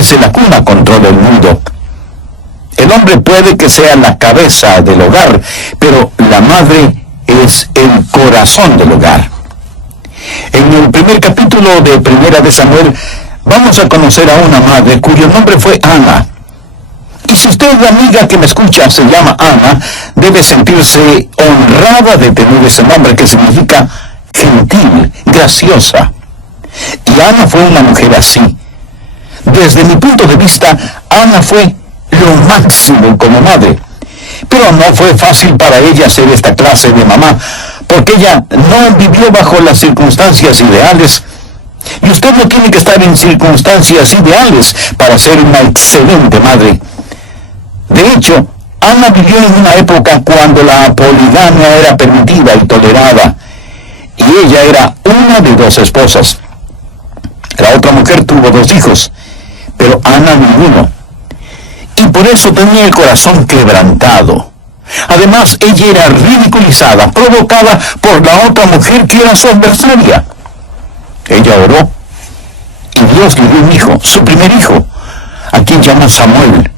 es la cuna controla el mundo. El hombre puede que sea la cabeza del hogar, pero la madre es el corazón del hogar. En el primer capítulo de Primera de Samuel vamos a conocer a una madre cuyo nombre fue Ana. Y si usted, amiga que me escucha, se llama Ana, debe sentirse honrada de tener ese nombre que significa gentil, graciosa. Y Ana fue una mujer así. Desde mi punto de vista, Ana fue lo máximo como madre. Pero no fue fácil para ella ser esta clase de mamá, porque ella no vivió bajo las circunstancias ideales. Y usted no tiene que estar en circunstancias ideales para ser una excelente madre. De hecho, Ana vivió en una época cuando la poligamia era permitida y tolerada, y ella era una de 2 esposas. La otra mujer tuvo 2 hijos, pero Ana ninguno. Y por eso tenía el corazón quebrantado. Además, ella era ridiculizada, provocada por la otra mujer que era su adversaria. Ella oró, y Dios le dio un hijo, su primer hijo, a quien llamó Samuel,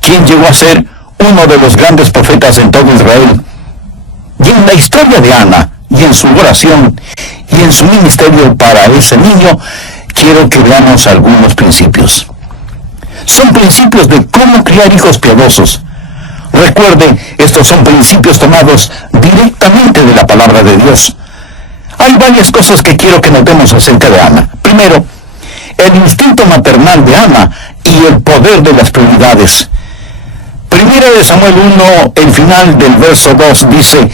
quien llegó a ser uno de los grandes profetas en todo Israel. Y en la historia de Ana, y en su oración, y en su ministerio para ese niño, quiero que veamos algunos principios. Son principios de cómo criar hijos piadosos. Recuerde, estos son principios tomados directamente de la palabra de Dios. Hay varias cosas que quiero que notemos acerca de Ana. Primero, el instinto maternal de Ana y el poder de las prioridades. Primera de Samuel 1, el final del verso 2 dice: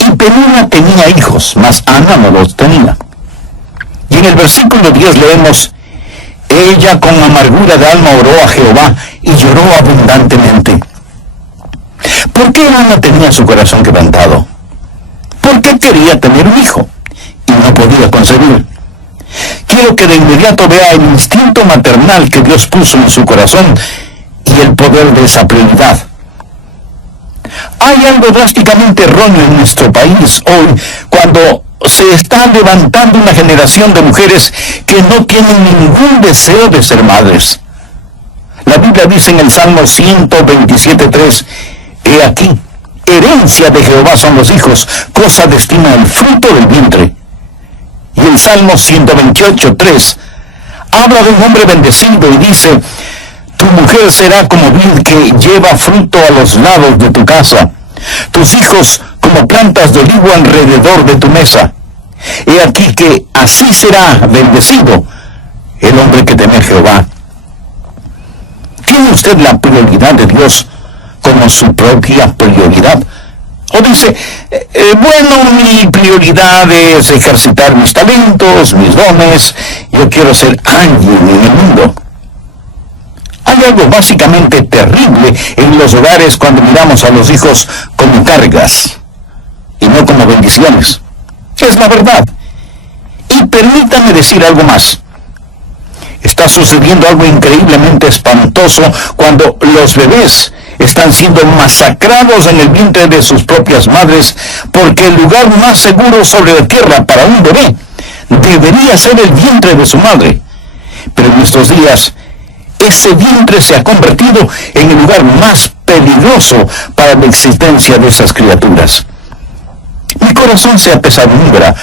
y Penina tenía hijos, mas Ana no los tenía. Y en el versículo 10 leemos: ella con amargura de alma oró a Jehová y lloró abundantemente. ¿Por qué Ana tenía su corazón quebrantado? Porque quería tener un hijo y no podía concebir. Quiero que de inmediato vea el instinto maternal que Dios puso en su corazón y el poder de esa prioridad. Hay algo drásticamente erróneo en nuestro país hoy cuando se está levantando una generación de mujeres que no tienen ningún deseo de ser madres. La Biblia dice en el Salmo 127:3: he aquí, herencia de Jehová son los hijos, cosa de estima el fruto del vientre. Y el Salmo 128:3 habla de un hombre bendecido y dice: tu mujer será como vid que lleva fruto a los lados de tu casa, tus hijos como plantas de olivo alrededor de tu mesa. He aquí que así será bendecido el hombre que teme a Jehová. ¿Tiene usted la prioridad de Dios como su propia prioridad? O dice, bueno, mi prioridad es ejercitar mis talentos, mis dones, yo quiero ser alguien en el mundo. Hay algo básicamente terrible en los hogares cuando miramos a los hijos como cargas y no como bendiciones. Es la verdad. Y permítame decir algo más. Está sucediendo algo increíblemente espantoso cuando los bebés están siendo masacrados en el vientre de sus propias madres, porque el lugar más seguro sobre la tierra para un bebé debería ser el vientre de su madre. Pero en estos días, ese vientre se ha convertido en el lugar más peligroso para la existencia de esas criaturas. Mi corazón se apesadumbre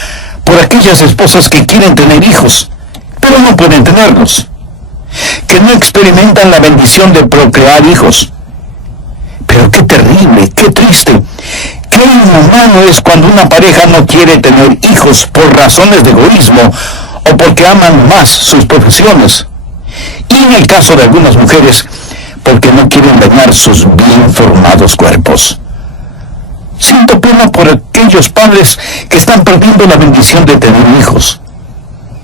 por aquellas esposas que quieren tener hijos, pero no pueden tenerlos, que no experimentan la bendición de procrear hijos. Pero qué terrible, qué triste, qué inhumano es cuando una pareja no quiere tener hijos por razones de egoísmo o porque aman más sus profesiones. Y en el caso de algunas mujeres, porque no quieren dañar sus bien formados cuerpos. Siento pena por aquellos padres que están perdiendo la bendición de tener hijos.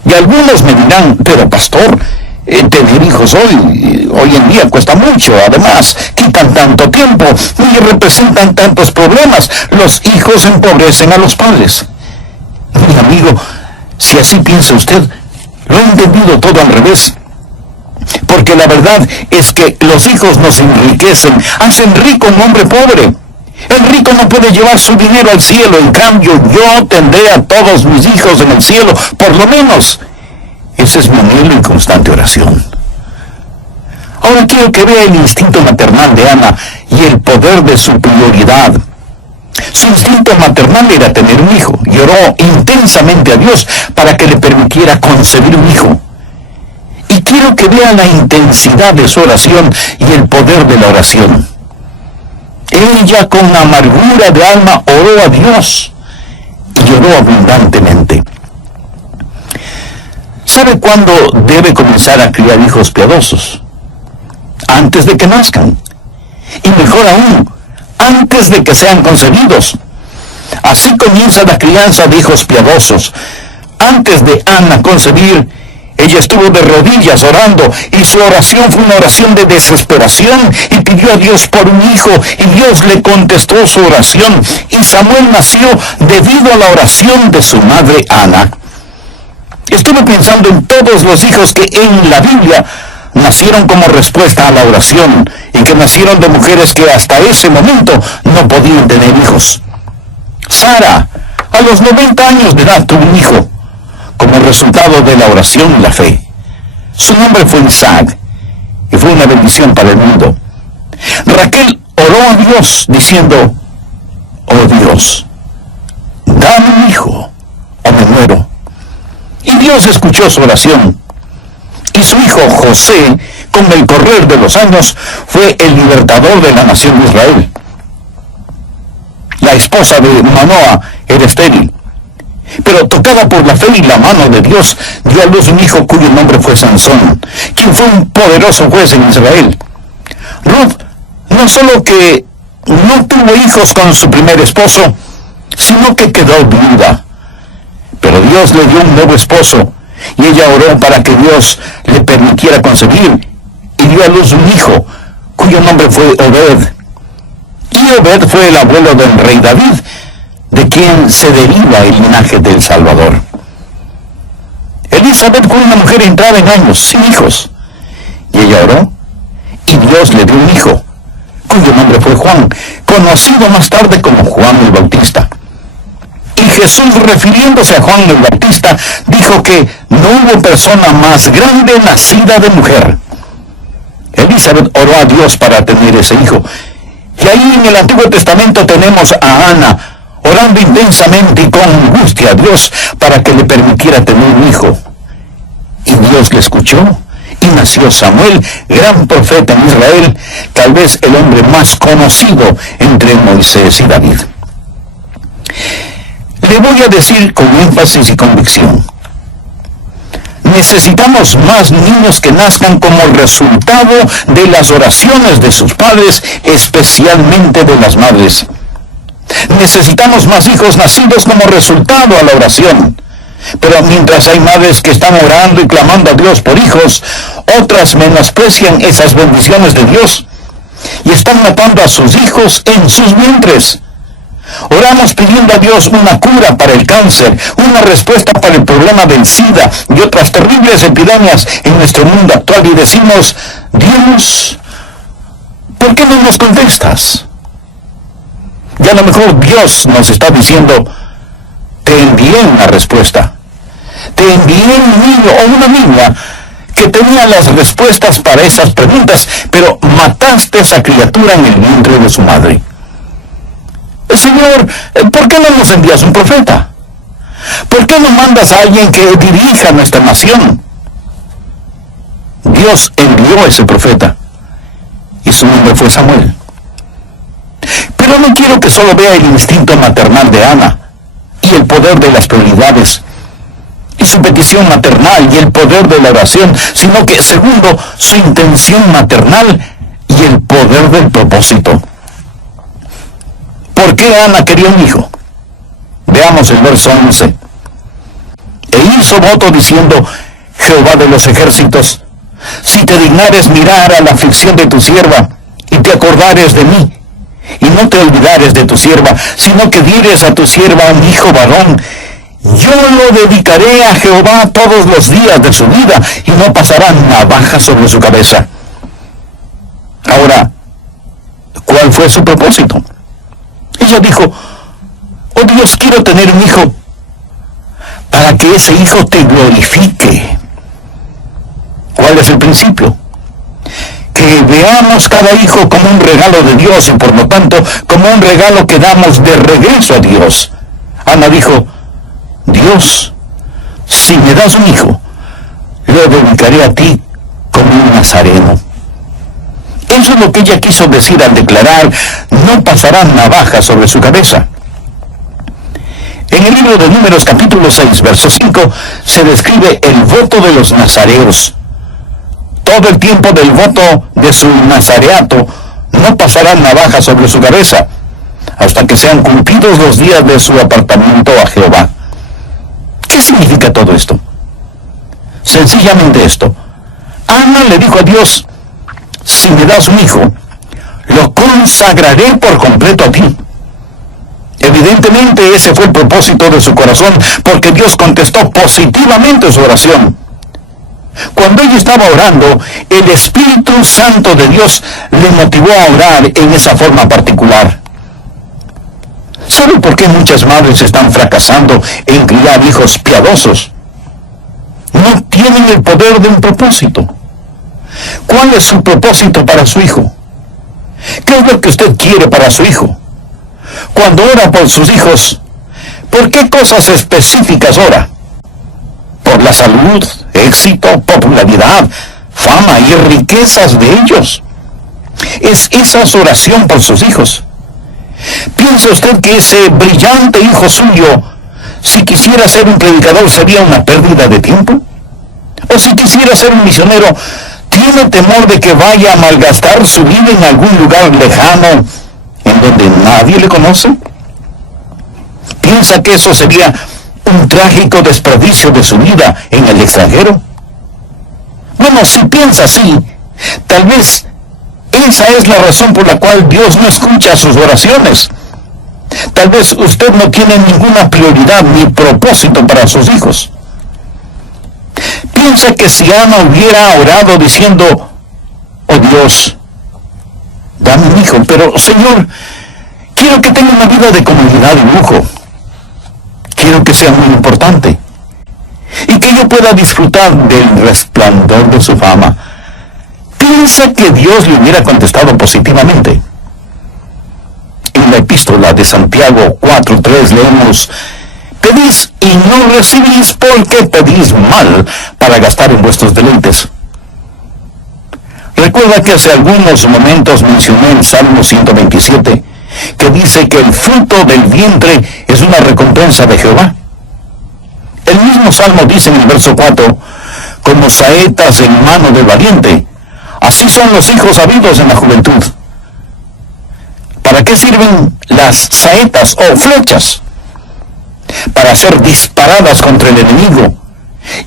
Y algunos me dirán, pero pastor, tener hijos hoy en día cuesta mucho, además quitan tanto tiempo y representan tantos problemas. Los hijos empobrecen a los padres. Mi amigo, si así piensa usted, lo ha entendido todo al revés. Porque la verdad es que los hijos nos enriquecen, hacen rico a un hombre pobre. El rico no puede llevar su dinero al cielo, en cambio yo tendré a todos mis hijos en el cielo, por lo menos. Ese es mi anhelo y constante oración. Ahora quiero que vea el instinto maternal de Ana y el poder de su prioridad. Su instinto maternal era tener un hijo, y oró intensamente a Dios para que le permitiera concebir un hijo. Y quiero que vea la intensidad de su oración y el poder de la oración. Ella con amargura de alma oró a Dios y oró abundantemente. ¿Sabe cuándo debe comenzar a criar hijos piadosos? Antes de que nazcan. Y mejor aún, antes de que sean concebidos. Así comienza la crianza de hijos piadosos. Antes de Ana concebir, ella estuvo de rodillas orando, y su oración fue una oración de desesperación, y pidió a Dios por un hijo, y Dios le contestó su oración, y Samuel nació debido a la oración de su madre Ana. Estuve pensando en todos los hijos que en la Biblia nacieron como respuesta a la oración, y que nacieron de mujeres que hasta ese momento no podían tener hijos. Sara, a los 90 años de edad, tuvo un hijo, como resultado de la oración y la fe. Su nombre fue Isaac, y fue una bendición para el mundo. Raquel oró a Dios diciendo: oh Dios, dame un hijo, o me muero. Y Dios escuchó su oración, y su hijo José, con el correr de los años, fue el libertador de la nación de Israel. La esposa de Manoa era estéril, pero tocada por la fe y la mano de Dios, dio a luz un hijo cuyo nombre fue Sansón, quien fue un poderoso juez en Israel. Ruth no solo que no tuvo hijos con su primer esposo, sino que quedó viuda. Pero Dios le dio un nuevo esposo, y ella oró para que Dios le permitiera concebir, y dio a luz un hijo, cuyo nombre fue Obed. Y Obed fue el abuelo del rey David, de quien se deriva el linaje del Salvador. Elizabeth fue una mujer entrada en años, sin hijos, y ella oró, y Dios le dio un hijo, cuyo nombre fue Juan, conocido más tarde como Juan el Bautista. Y Jesús, refiriéndose a Juan el Bautista, dijo que no hubo persona más grande nacida de mujer. Elizabeth oró a Dios para tener ese hijo. Y ahí en el Antiguo Testamento tenemos a Ana, orando intensamente y con angustia a Dios para que le permitiera tener un hijo. Y Dios le escuchó, y nació Samuel, gran profeta en Israel, tal vez el hombre más conocido entre Moisés y David. Le voy a decir con énfasis y convicción: necesitamos más niños que nazcan como resultado de las oraciones de sus padres, especialmente de las madres. Necesitamos más hijos nacidos como resultado a la oración. Pero mientras hay madres que están orando y clamando a Dios por hijos, otras menosprecian esas bendiciones de Dios y están matando a sus hijos en sus vientres. Oramos pidiendo a Dios una cura para el cáncer, una respuesta para el problema del SIDA y otras terribles epidemias en nuestro mundo actual, y decimos: Dios, ¿por qué no nos contestas? Y a lo mejor Dios nos está diciendo: te envié una respuesta, te envié un niño o una niña que tenía las respuestas para esas preguntas, pero mataste a esa criatura en el vientre de su madre. Señor, ¿por qué no nos envías un profeta? ¿Por qué no mandas a alguien que dirija nuestra nación? Dios envió a ese profeta, y su nombre fue Samuel. Pero no quiero que solo vea el instinto maternal de Ana, y el poder de las prioridades, y su petición maternal, y el poder de la oración, sino que, segundo, su intención maternal y el poder del propósito. ¿Por qué Ana quería un hijo? Veamos el verso 11. E hizo voto diciendo: Jehová de los ejércitos, si te dignares mirar a la aflicción de tu sierva, y te acordares de mí, y no te olvidares de tu sierva, sino que dieres a tu sierva un hijo varón, yo lo dedicaré a Jehová todos los días de su vida, y no pasará navaja sobre su cabeza. Ahora, ¿cuál fue su propósito? Ella dijo: oh Dios, quiero tener un hijo para que ese hijo te glorifique. ¿Cuál es el principio? Que que veamos cada hijo como un regalo de Dios y por lo tanto como un regalo que damos de regreso a Dios. Ana dijo, Dios, si me das un hijo, lo dedicaré a ti como un nazareno. Eso es lo que ella quiso decir al declarar, no pasarán navaja sobre su cabeza. En el libro de Números capítulo 6, verso 5, se describe el voto de los nazareos. Todo el tiempo del voto de su nazareato no pasará navaja sobre su cabeza, hasta que sean cumplidos los días de su apartamiento a Jehová. ¿Qué significa todo esto? Sencillamente esto. Ana le dijo a Dios, si me das un hijo, lo consagraré por completo a ti. Evidentemente ese fue el propósito de su corazón, porque Dios contestó positivamente su oración. Cuando ella estaba orando, el Espíritu Santo de Dios le motivó a orar en esa forma particular. ¿Sabe por qué muchas madres están fracasando en criar hijos piadosos? No tienen el poder de un propósito. ¿Cuál es su propósito para su hijo? ¿Qué es lo que usted quiere para su hijo? Cuando ora por sus hijos, ¿por qué cosas específicas ora? ¿Por la salud, éxito, popularidad, fama y riquezas de ellos? ¿Es esa su oración por sus hijos? ¿Piensa usted que ese brillante hijo suyo, si quisiera ser un predicador, sería una pérdida de tiempo? ¿O si quisiera ser un misionero, tiene temor de que vaya a malgastar su vida en algún lugar lejano en donde nadie le conoce? ¿Piensa que eso sería un trágico desperdicio de su vida en el extranjero? Bueno, si piensa así, tal vez esa es la razón por la cual Dios no escucha sus oraciones. Tal vez usted no tiene ninguna prioridad ni propósito para sus hijos. Piensa que si Ana hubiera orado diciendo, oh Dios, dame un hijo, pero Señor, quiero que tenga una vida de comodidad y lujo. Quiero que sea muy importante y que yo pueda disfrutar del resplandor de su fama. ¿Piensa que Dios le hubiera contestado positivamente? En la epístola de Santiago 4:3 leemos, pedís y no recibís porque pedís mal para gastar en vuestros deleites. Recuerda que hace algunos momentos mencioné el Salmo 127, que dice que el fruto del vientre es una recompensa de Jehová. El mismo Salmo dice en el verso 4, como saetas en mano del valiente, así son los hijos habidos en la juventud. ¿Para qué sirven las saetas o flechas? Para ser disparadas contra el enemigo.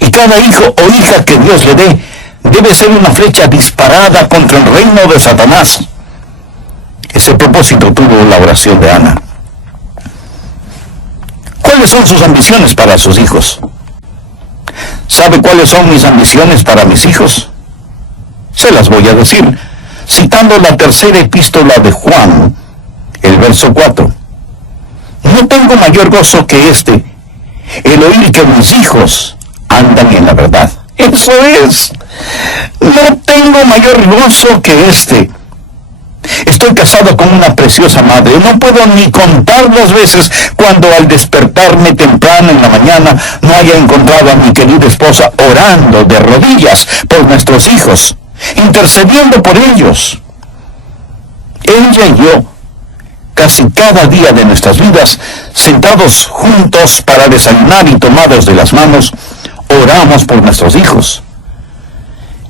Y cada hijo o hija que Dios le dé debe ser una flecha disparada contra el reino de Satanás. Ese propósito tuvo la oración de Ana. ¿Cuáles son sus ambiciones para sus hijos? ¿Sabe cuáles son mis ambiciones para mis hijos? Se las voy a decir, citando la tercera epístola de Juan, el verso 4. No tengo mayor gozo que este, el oír que mis hijos andan en la verdad. Eso es. No tengo mayor gozo que este. Estoy casado con una preciosa madre. No puedo ni contar las veces cuando al despertarme temprano en la mañana no haya encontrado a mi querida esposa orando de rodillas por nuestros hijos, intercediendo por ellos. Ella y yo, casi cada día de nuestras vidas, sentados juntos para desayunar y tomados de las manos, oramos por nuestros hijos.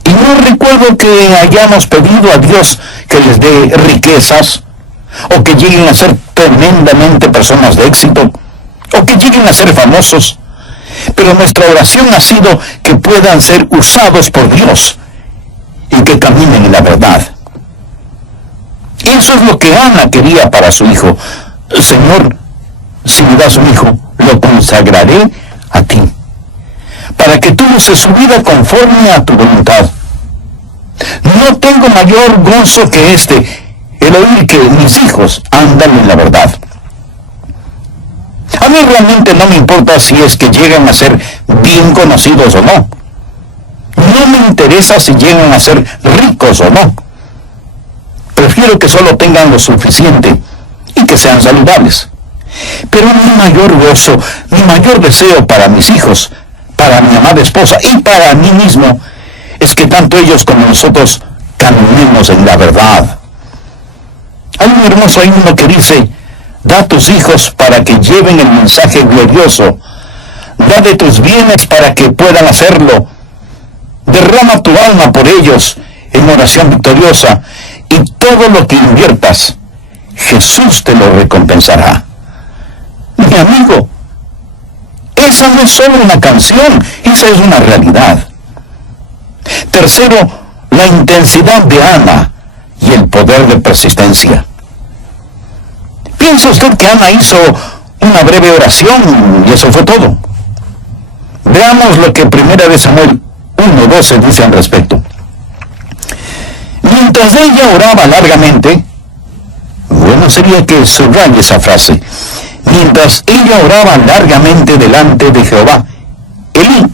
Y no recuerdo que hayamos pedido a Dios que les dé riquezas, o que lleguen a ser tremendamente personas de éxito, o que lleguen a ser famosos. Pero nuestra oración ha sido que puedan ser usados por Dios y que caminen en la verdad. Eso es lo que Ana quería para su hijo. Señor, si me das un hijo, lo consagraré a ti, para que tú uses su vida conforme a tu voluntad. No tengo mayor gozo que este, el oír que mis hijos andan en la verdad. A mí realmente no me importa si es que llegan a ser bien conocidos o no. No me interesa si llegan a ser ricos o no. Prefiero que solo tengan lo suficiente y que sean saludables. Pero mi mayor gozo, mi mayor deseo para mis hijos, para mi amada esposa y para mí mismo, es que tanto ellos como nosotros caminemos en la verdad. Hay un hermoso himno que dice: da tus hijos para que lleven el mensaje glorioso, da de tus bienes para que puedan hacerlo, derrama tu alma por ellos en oración victoriosa, y todo lo que inviertas, Jesús te lo recompensará. Mi amigo, esa no es solo una canción, esa es una realidad. Tercero, la intensidad de Ana y el poder de persistencia. ¿Piensa usted que Ana hizo una breve oración y eso fue todo? Veamos lo que 1 Samuel 1:12 dice al respecto. Mientras ella oraba largamente, bueno sería que subraye esa frase, mientras ella oraba largamente delante de Jehová, Elí,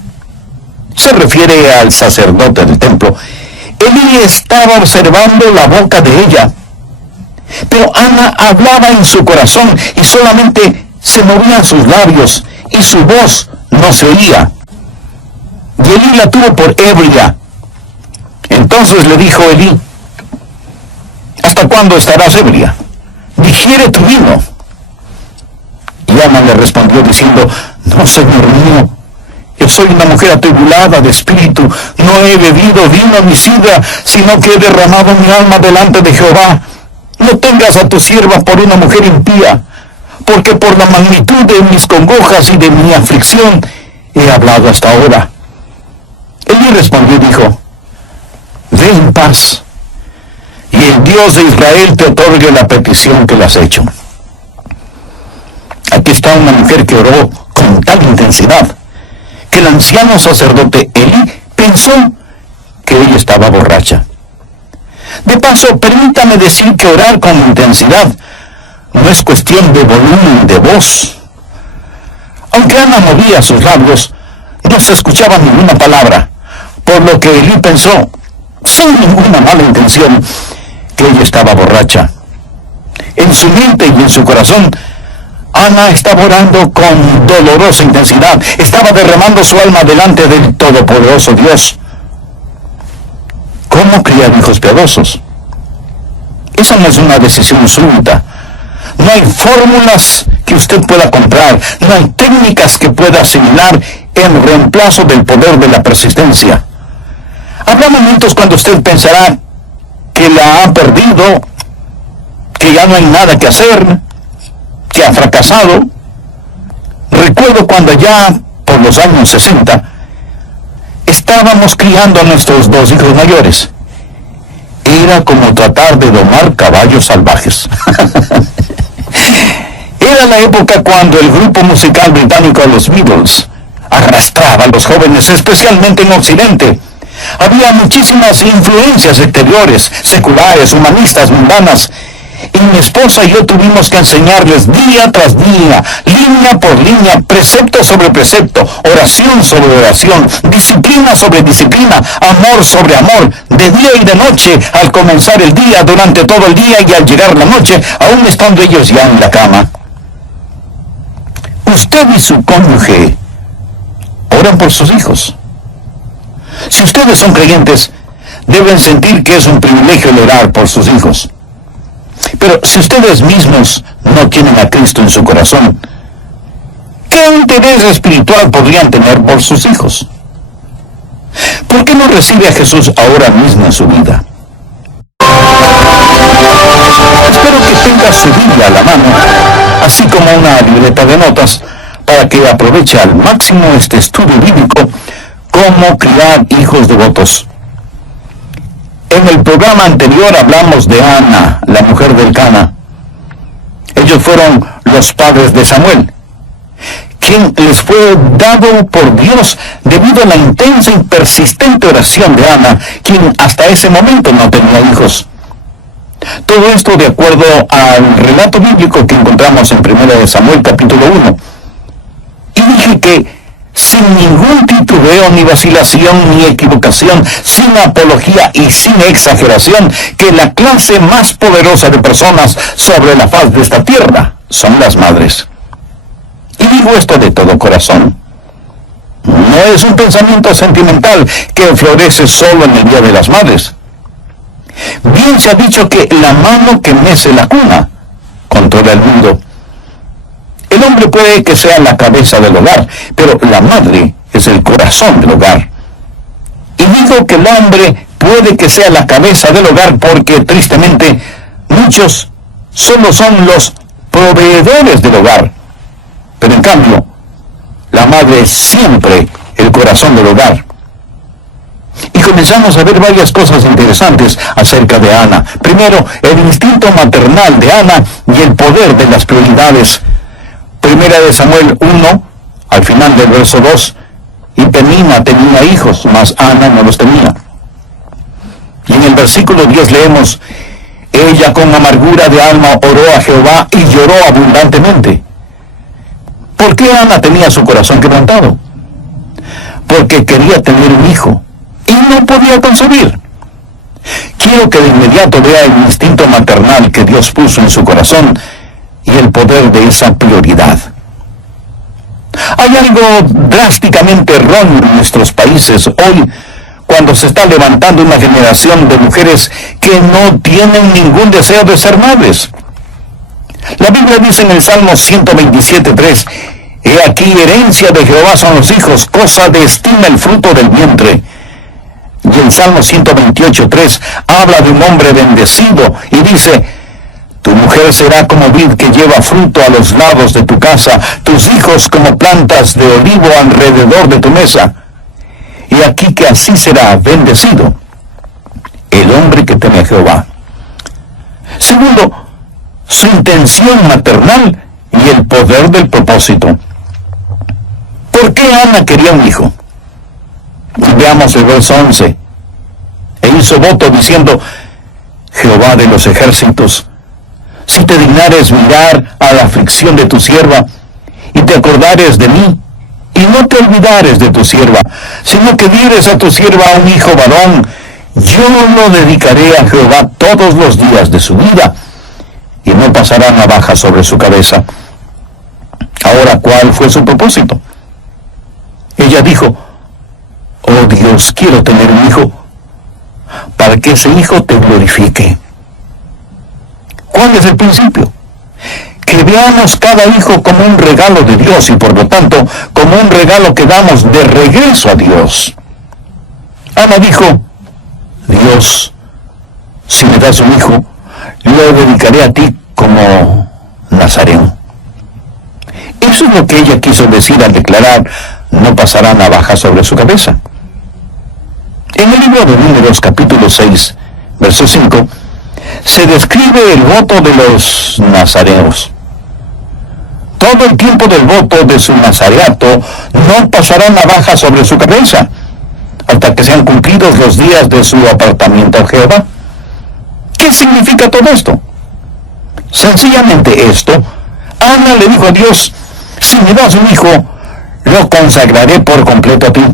se refiere al sacerdote del templo, Elí estaba observando la boca de ella, pero Ana hablaba en su corazón y solamente se movían sus labios y su voz no se oía. Y Elí la tuvo por ebria. Entonces le dijo Elí: ¿hasta cuándo estarás ebria? Digiere tu vino. Y Ana le respondió diciendo: no, Señor mío, yo soy una mujer atribulada de espíritu, no he bebido vino ni sidra, sino que he derramado mi alma delante de Jehová. No tengas a tu sierva por una mujer impía, porque por la magnitud de mis congojas y de mi aflicción he hablado hasta ahora. Elí respondió y dijo: ve en paz, y el Dios de Israel te otorgue la petición que le has hecho. Aquí está una mujer que oró con tal intensidad que el anciano sacerdote Elí pensó que ella estaba borracha. De paso, permítame decir que orar con intensidad no es cuestión de volumen de voz. Aunque Ana movía sus labios, no se escuchaba ninguna palabra, por lo que Elí pensó, sin ninguna mala intención, que ella estaba borracha. En su mente y en su corazón, Ana estaba orando con dolorosa intensidad, estaba derramando su alma delante del todopoderoso Dios. ¿Cómo criar hijos piadosos? Esa no es una decisión súbita. No hay fórmulas que usted pueda comprar, no hay técnicas que pueda asimilar en reemplazo del poder de la persistencia. Habrá momentos cuando usted pensará que la ha perdido, que ya no hay nada que hacer, que ha fracasado. Recuerdo cuando ya por los años 60 estábamos criando a nuestros 2 hijos mayores. Era como tratar de domar caballos salvajes. Era la época cuando el grupo musical británico Los Beatles arrastraba a los jóvenes, especialmente en Occidente. Había muchísimas influencias exteriores, seculares, humanistas, mundanas, y mi esposa y yo tuvimos que enseñarles día tras día, línea por línea, precepto sobre precepto, oración sobre oración, disciplina sobre disciplina, amor sobre amor, de día y de noche, al comenzar el día, durante todo el día y al llegar la noche, aún estando ellos ya en la cama. Usted y su cónyuge oran por sus hijos. Si ustedes son creyentes, deben sentir que es un privilegio el orar por sus hijos. Pero si ustedes mismos no tienen a Cristo en su corazón, ¿qué interés espiritual podrían tener por sus hijos? ¿Por qué no recibe a Jesús ahora mismo en su vida? Espero que tenga su Biblia a la mano, así como una libreta de notas, para que aproveche al máximo este estudio bíblico, cómo criar hijos devotos. En el programa anterior hablamos de Ana, la mujer del Cana. Ellos fueron los padres de Samuel, quien les fue dado por Dios debido a la intensa y persistente oración de Ana, quien hasta ese momento no tenía hijos. Todo esto de acuerdo al relato bíblico que encontramos en 1 Samuel capítulo 1. Y dije que sin ningún titubeo, ni vacilación, ni equivocación, sin apología y sin exageración, que la clase más poderosa de personas sobre la faz de esta tierra son las madres. Y digo esto de todo corazón. No es un pensamiento sentimental que florece solo en el Día de las Madres. Bien se ha dicho que la mano que mece la cuna controla el mundo. El hombre puede que sea la cabeza del hogar, pero la madre es el corazón del hogar. Y digo que el hombre puede que sea la cabeza del hogar porque, tristemente, muchos solo son los proveedores del hogar. Pero en cambio, la madre es siempre el corazón del hogar. Y comenzamos a ver varias cosas interesantes acerca de Ana. Primero, el instinto maternal de Ana y el poder de las prioridades. Primera de Samuel 1, al final del verso 2, y Penina tenía hijos, mas Ana no los tenía. Y en el versículo 10 leemos, ella con amargura de alma oró a Jehová y lloró abundantemente. ¿Por qué Ana tenía su corazón quebrantado? Porque quería tener un hijo y no podía concebir. Quiero que de inmediato vea el instinto maternal que Dios puso en su corazón y el poder de esa prioridad. Hay algo drásticamente erróneo en nuestros países hoy cuando se está levantando una generación de mujeres que no tienen ningún deseo de ser madres. La Biblia dice en el Salmo 127:3, he aquí herencia de Jehová son los hijos, cosa de estima el fruto del vientre. Y el Salmo 128:3 habla de un hombre bendecido y dice, tu mujer será como vid que lleva fruto a los lados de tu casa, tus hijos como plantas de olivo alrededor de tu mesa. Y aquí que así será bendecido el hombre que teme a Jehová. Segundo, su intención maternal y el poder del propósito. ¿Por qué Ana quería un hijo? Veamos el verso 11. E hizo voto diciendo, Jehová de los ejércitos, si te dignares mirar a la aflicción de tu sierva, y te acordares de mí, y no te olvidares de tu sierva, sino que dieres a tu sierva un hijo varón, yo lo dedicaré a Jehová todos los días de su vida, y no pasará navaja sobre su cabeza. Ahora, ¿cuál fue su propósito? Ella dijo, oh Dios, quiero tener un hijo, para que ese hijo te glorifique. ¿Cuál es el principio? Que veamos cada hijo como un regalo de Dios y por lo tanto como un regalo que damos de regreso a Dios. Ana dijo, Dios, si me das un hijo, lo dedicaré a ti como nazareo. Eso es lo que ella quiso decir al declarar, no pasará navaja sobre su cabeza. En el libro de Números, capítulo 6, verso 5, se describe el voto de los nazareos. Todo el tiempo del voto de su nazareato no pasará navaja sobre su cabeza, hasta que sean cumplidos los días de su apartamiento a Jehová. ¿Qué significa todo esto? Sencillamente esto, Ana le dijo a Dios, si me das un hijo, lo consagraré por completo a ti.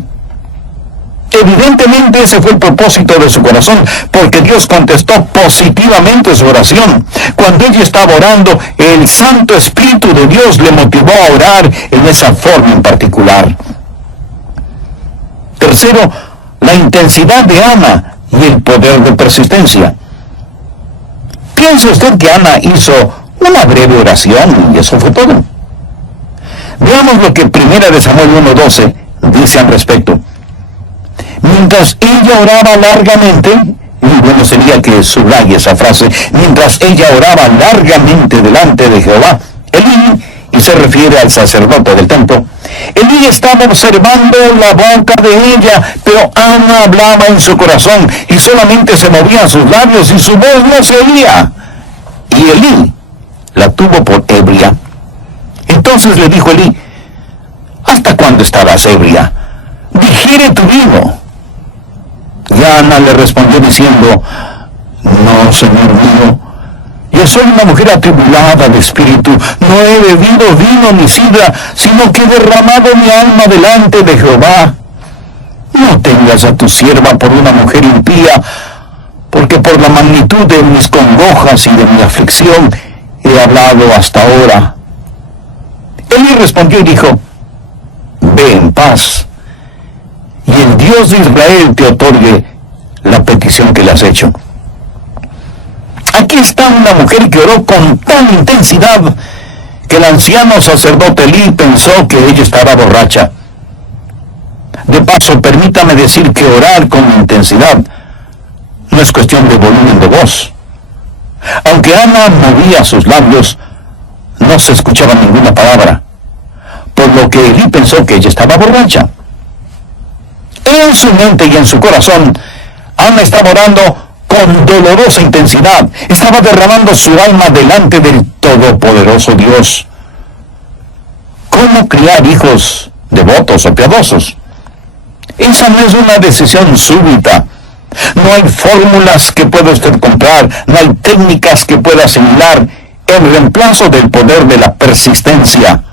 Evidentemente ese fue el propósito de su corazón, porque Dios contestó positivamente su oración. Cuando ella estaba orando, el Santo Espíritu de Dios le motivó a orar en esa forma en particular. Tercero, la intensidad de Ana y el poder de persistencia. ¿Piensa usted que Ana hizo una breve oración y eso fue todo? Veamos lo que 1 de Samuel 1:12 dice al respecto. Mientras ella oraba largamente, y bueno sería que subraye esa frase, mientras ella oraba largamente delante de Jehová, Elí, y se refiere al sacerdote del templo, Elí estaba observando la boca de ella, pero Ana hablaba en su corazón, y solamente se movían sus labios, y su voz no se oía. Y Elí la tuvo por ebria. Entonces le dijo Elí, ¿hasta cuándo estarás ebria? Digiere tu vino. Y Ana le respondió diciendo, no, Señor mío, Yo soy una mujer atribulada de espíritu. No he bebido vino ni sidra, sino que he derramado mi alma delante de Jehová. No tengas a tu sierva por una mujer impía, porque por la magnitud de mis congojas y de mi aflicción he hablado hasta ahora. Elí respondió y dijo: ve en paz, y el Dios de Israel te otorgue la petición que le has hecho. Aquí está una mujer que oró con tal intensidad que el anciano sacerdote Elí pensó que ella estaba borracha. De paso, permítame decir que orar con intensidad no es cuestión de volumen de voz. Aunque Ana movía sus labios, no se escuchaba ninguna palabra, por lo que Elí pensó que ella estaba borracha. En su mente y en su corazón, Ana estaba orando con dolorosa intensidad. Estaba derramando su alma delante del todopoderoso Dios. ¿Cómo criar hijos devotos o piadosos? Esa no es una decisión súbita. No hay fórmulas que pueda usted comprar, no hay técnicas que pueda asimilar en reemplazo del poder de la persistencia.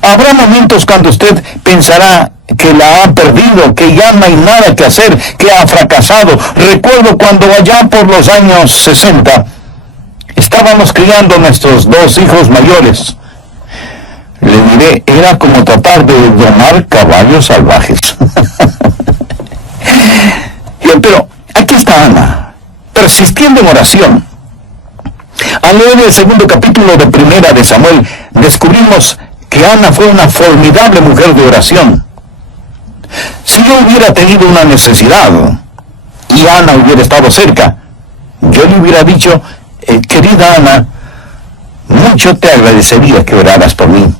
Habrá momentos cuando usted pensará que la ha perdido, que ya no hay nada que hacer, que ha fracasado. Recuerdo cuando allá por los años 60 estábamos criando nuestros 2 hijos mayores. Le diré, era como tratar de domar caballos salvajes. Bien, pero aquí está Ana, persistiendo en oración. Al leer el 2º capítulo de Primera de Samuel, descubrimos que Ana fue una formidable mujer de oración. Si yo hubiera tenido una necesidad y Ana hubiera estado cerca, yo le hubiera dicho: querida Ana, mucho te agradecería que oraras por mí.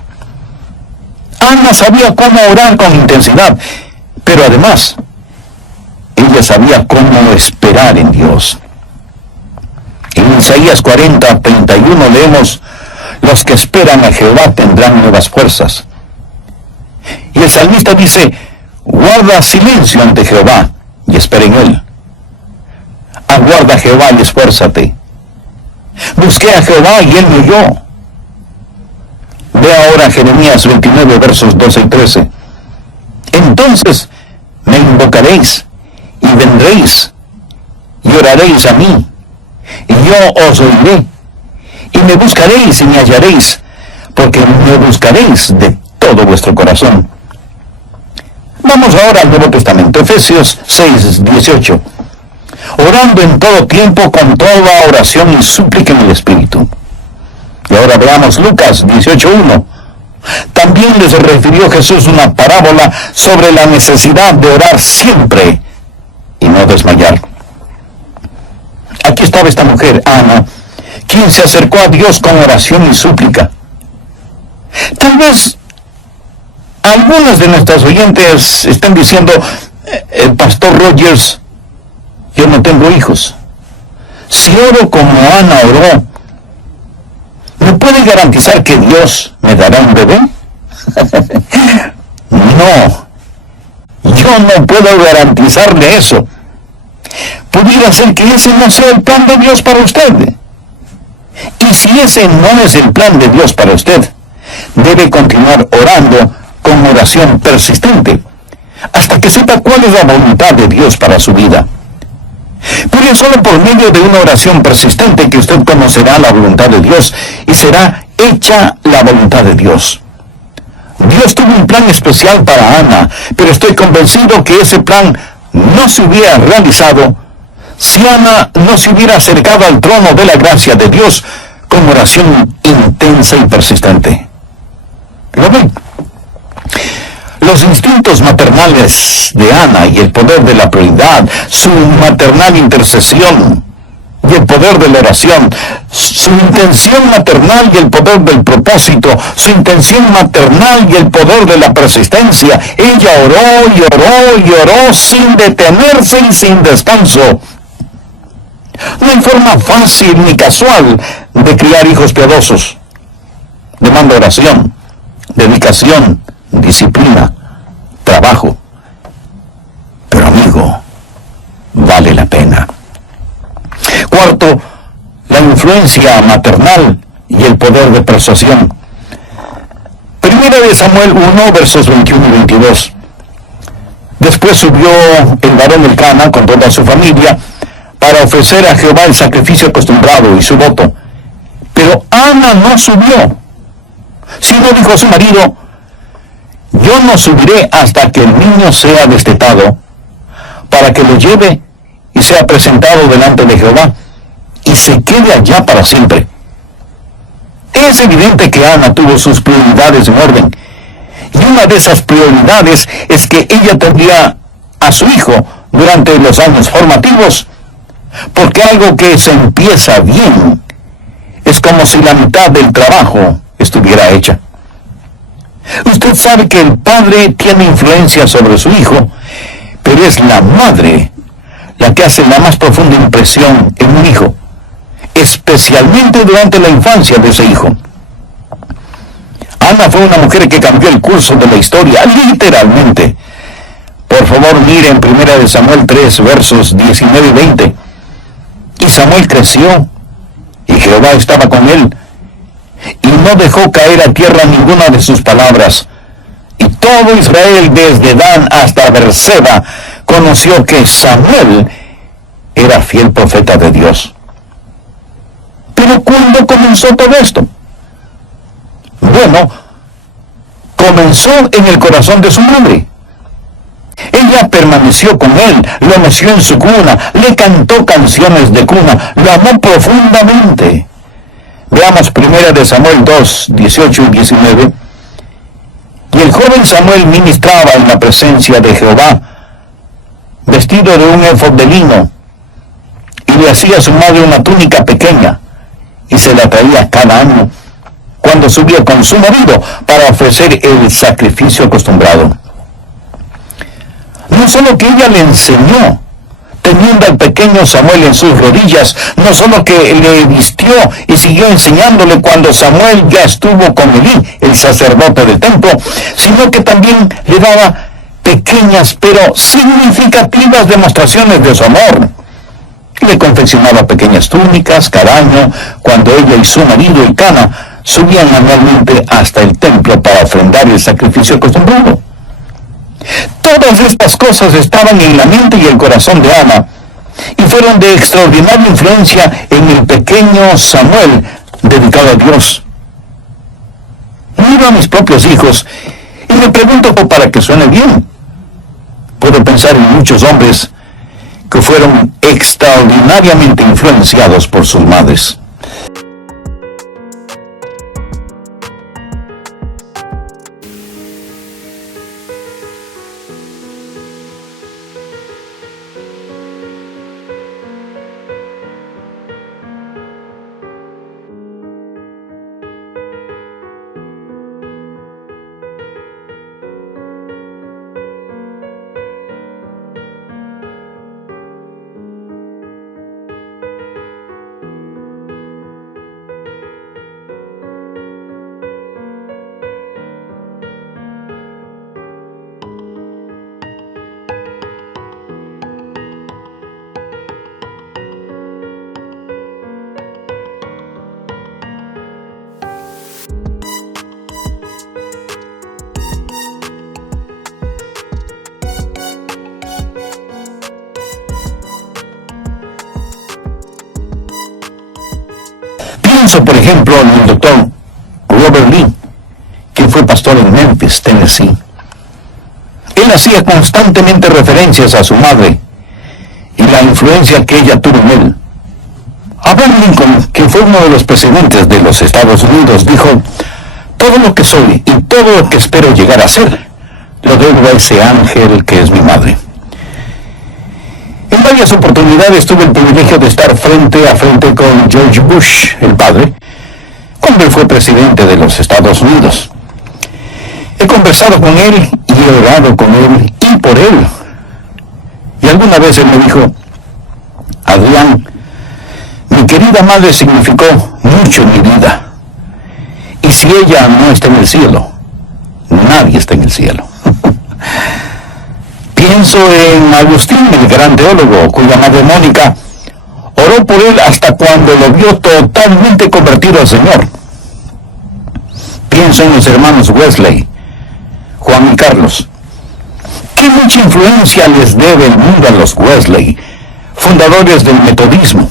Ana sabía cómo orar con intensidad, pero además, ella sabía cómo esperar en Dios. En Isaías 40:31 leemos: los que esperan a Jehová tendrán nuevas fuerzas. Y el salmista dice: guarda silencio ante Jehová y espera en él. Aguarda a Jehová y esfuérzate. Busqué a Jehová y él me oyó. Ve ahora Jeremías 29, versos 12 y 13. Entonces me invocaréis y vendréis y oraréis a mí, y yo os oiré, y me buscaréis y me hallaréis, porque me buscaréis de todo vuestro corazón. Vamos ahora al Nuevo Testamento, Efesios 6:18. Orando en todo tiempo con toda oración y súplica en el Espíritu. Y ahora veamos Lucas 18:1. También les refirió Jesús una parábola sobre la necesidad de orar siempre y no desmayar. Aquí estaba esta mujer, Ana, quien se acercó a Dios con oración y súplica. Tal vez algunos de nuestros oyentes estén diciendo: el pastor Rogers, yo no tengo hijos. Si oro como Ana oró, ¿me puede garantizar que Dios me dará un bebé? No, yo no puedo garantizarle eso. Pudiera ser que ese no sea el plan de Dios para usted. Y si ese no es el plan de Dios para usted, debe continuar orando con oración persistente, hasta que sepa cuál es la voluntad de Dios para su vida. Pero es solo por medio de una oración persistente que usted conocerá la voluntad de Dios y será hecha la voluntad de Dios. Dios tuvo un plan especial para Ana, pero estoy convencido que ese plan no se hubiera realizado si Ana no se hubiera acercado al trono de la gracia de Dios con oración intensa y persistente. ¿Lo ven? Los instintos maternales de Ana y el poder de la prioridad, su maternal intercesión y el poder de la oración, su intención maternal y el poder del propósito, su intención maternal y el poder de la persistencia. Ella oró y oró y oró sin detenerse y sin descanso. No hay forma fácil ni casual de criar hijos piadosos. Demanda oración, dedicación, disciplina, trabajo. Pero amigo, vale la pena. Cuarto, la influencia maternal y el poder de persuasión. Primera de Samuel 1, versos 21 y 22. Después subió el varón Elcana con toda su familia para ofrecer a Jehová el sacrificio acostumbrado y su voto. Pero Ana no subió, sino dijo a su marido: yo no subiré hasta que el niño sea destetado, para que lo lleve y sea presentado delante de Jehová, y se quede allá para siempre. Es evidente que Ana tuvo sus prioridades en orden, y una de esas prioridades es que ella tendría a su hijo durante los años formativos, porque algo que se empieza bien es como si la mitad del trabajo estuviera hecha. Usted sabe que el padre tiene influencia sobre su hijo, pero es la madre la que hace la más profunda impresión en un hijo, especialmente durante la infancia de ese hijo. Ana fue una mujer que cambió el curso de la historia, literalmente. Por favor, miren 1 Samuel 3, versos 19 y 20. Y Samuel creció, y Jehová estaba con él, y no dejó caer a tierra ninguna de sus palabras. Y todo Israel, desde Dan hasta Berseba, conoció que Samuel era fiel profeta de Dios. Pero ¿cuándo comenzó todo esto? Bueno, comenzó en el corazón de su madre. Ella permaneció con él, lo meció en su cuna, le cantó canciones de cuna, lo amó profundamente. Veamos 1 Samuel 2, 18 y 19. Y el joven Samuel ministraba en la presencia de Jehová, vestido de un éfod de lino, y le hacía a su madre una túnica pequeña, y se la traía cada año, cuando subía con su marido para ofrecer el sacrificio acostumbrado. No solo que ella le enseñó, teniendo al pequeño Samuel en sus rodillas, no solo que le vistió y siguió enseñándole cuando Samuel ya estuvo con Elí, el sacerdote del templo, sino que también le daba pequeñas pero significativas demostraciones de su amor. Le confeccionaba pequeñas túnicas cada año cuando ella y su marido Elcana subían anualmente hasta el templo para ofrendar el sacrificio acostumbrado. Todas estas cosas estaban en la mente y el corazón de Ana, y fueron de extraordinaria influencia en el pequeño Samuel dedicado a Dios. Miro a mis propios hijos y me pregunto, para que suene bien, puedo pensar en muchos hombres que fueron extraordinariamente influenciados por sus madres. Pienso, por ejemplo, en el doctor Robert Lee, quien fue pastor en Memphis, Tennessee. Él hacía constantemente referencias a su madre y la influencia que ella tuvo en él. Abraham Lincoln, quien fue uno de los presidentes de los Estados Unidos, dijo: todo lo que soy y todo lo que espero llegar a ser, lo debo a ese ángel que es mi madre. En varias oportunidades tuve el privilegio de estar frente a frente con George Bush, el padre, cuando él fue presidente de los Estados Unidos. He conversado con él y he orado con él y por él. Y alguna vez él me dijo: Adrián, mi querida madre significó mucho en mi vida. Y si ella no está en el cielo, nadie está en el cielo. Pienso en Agustín, el gran teólogo, cuya madre Mónica oró oró por él hasta cuando lo vio totalmente convertido al Señor. Pienso en los hermanos Wesley, Juan y Carlos. ¿Qué mucha influencia les debe el mundo a los Wesley, fundadores del metodismo?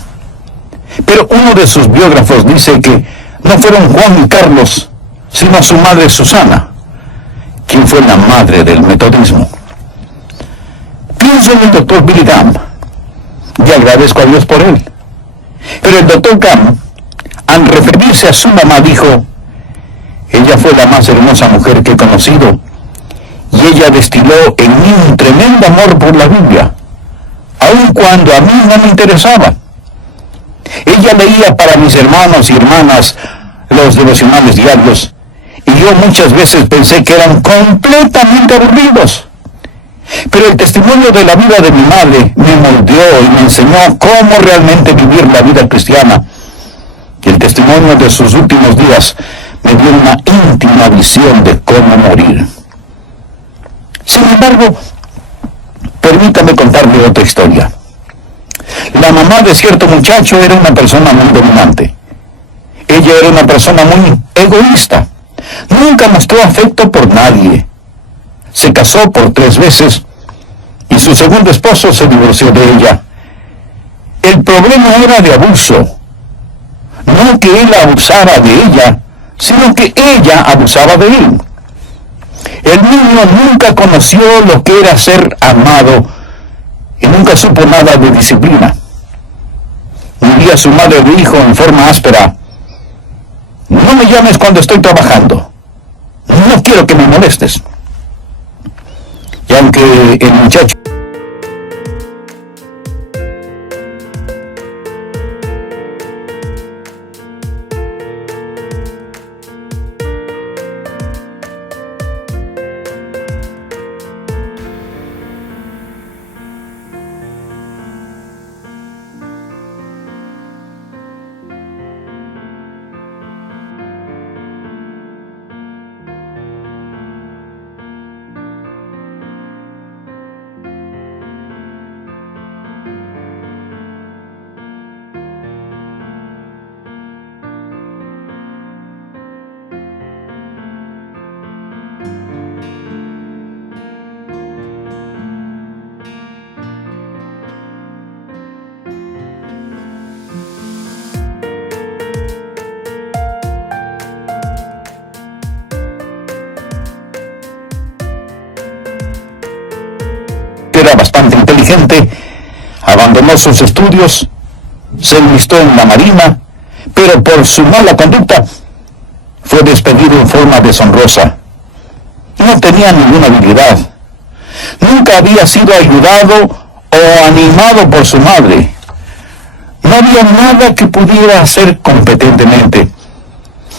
Pero uno de sus biógrafos dice que no fueron Juan y Carlos, sino su madre Susana, quien fue la madre del metodismo. Pienso en el doctor Billy Graham, y agradezco a Dios por él. Pero el doctor Graham, al referirse a su mamá, dijo: ella fue la más hermosa mujer que he conocido, y ella destiló en mí un tremendo amor por la Biblia, aun cuando a mí no me interesaba. Ella leía para mis hermanos y hermanas los devocionales diarios, y yo muchas veces pensé que eran completamente aburridos. Pero el testimonio de la vida de mi madre me moldeó y me enseñó cómo realmente vivir la vida cristiana. Y el testimonio de sus últimos días me dio una íntima visión de cómo morir. Sin embargo, permítame contarle otra historia. La mamá de cierto muchacho era una persona muy dominante. Ella era una persona muy egoísta. Nunca mostró afecto por nadie. Se casó por 3 veces y su segundo esposo se divorció de ella. El problema era de abuso. No que él abusara de ella, sino que ella abusaba de él. El niño nunca conoció lo que era ser amado y nunca supo nada de disciplina. Un día su madre le dijo en forma áspera: no me llames cuando estoy trabajando. No quiero que me molestes. Y aunque el muchacho era bastante inteligente, abandonó sus estudios, se enlistó en la Marina, pero por su mala conducta fue despedido en forma deshonrosa. No tenía ninguna habilidad. Nunca había sido ayudado o animado por su madre. No había nada que pudiera hacer competentemente.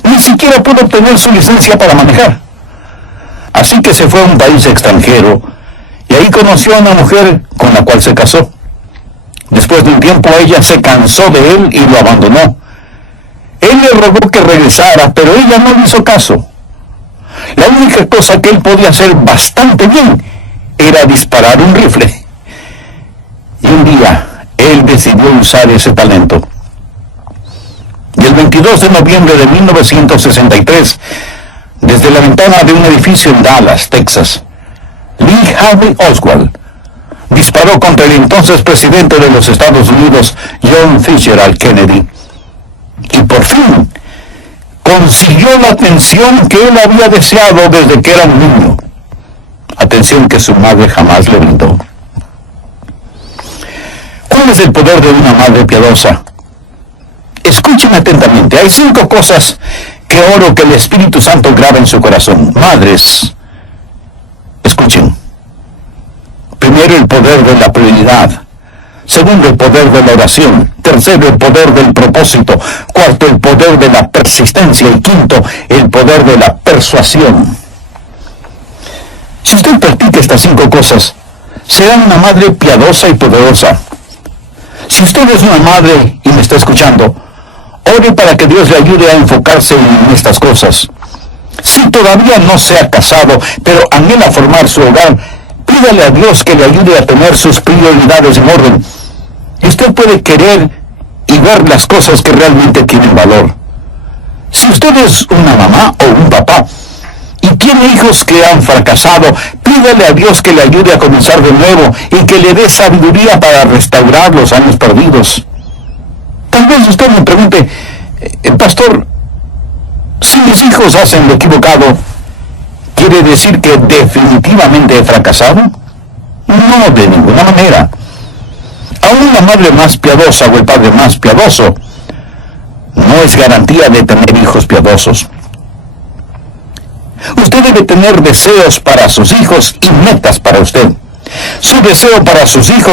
Ni siquiera pudo obtener su licencia para manejar. Así que se fue a un país extranjero y ahí conoció a una mujer con la cual se casó. Después de un tiempo ella se cansó de él y lo abandonó. Él le rogó que regresara, pero ella no le hizo caso. La única cosa que él podía hacer bastante bien era disparar un rifle. Y un día él decidió usar ese talento. Y el 22 de noviembre de 1963, desde la ventana de un edificio en Dallas, Texas, Lee Harvey Oswald disparó contra el entonces presidente de los Estados Unidos, John Fitzgerald Kennedy, y por fin consiguió la atención que él había deseado desde que era un niño, atención que su madre jamás le brindó. ¿Cuál es el poder de una madre piadosa? Escuchen atentamente. Hay 5 cosas que oro que el Espíritu Santo graba en su corazón. Madres, escuchen. Primero, el poder de la prioridad. Segundo, el poder de la oración. Tercero, el poder del propósito. Cuarto, el poder de la persistencia. Y quinto, el poder de la persuasión. Si usted practica estas 5 cosas, será una madre piadosa y poderosa. Si usted es una madre y me está escuchando, ore para que Dios le ayude a enfocarse en estas cosas. Si todavía no se ha casado, pero anhela formar su hogar, pídale a Dios que le ayude a tener sus prioridades en orden. Y usted puede querer y ver las cosas que realmente tienen valor. Si usted es una mamá o un papá y tiene hijos que han fracasado, pídale a Dios que le ayude a comenzar de nuevo y que le dé sabiduría para restaurar los años perdidos. Tal vez usted me pregunte, pastor, si mis hijos hacen lo equivocado, ¿quiere decir que definitivamente he fracasado? No, de ninguna manera. Aún la madre más piadosa o el padre más piadoso no es garantía de tener hijos piadosos. Usted debe tener deseos para sus hijos y metas para usted. Su deseo para sus hijos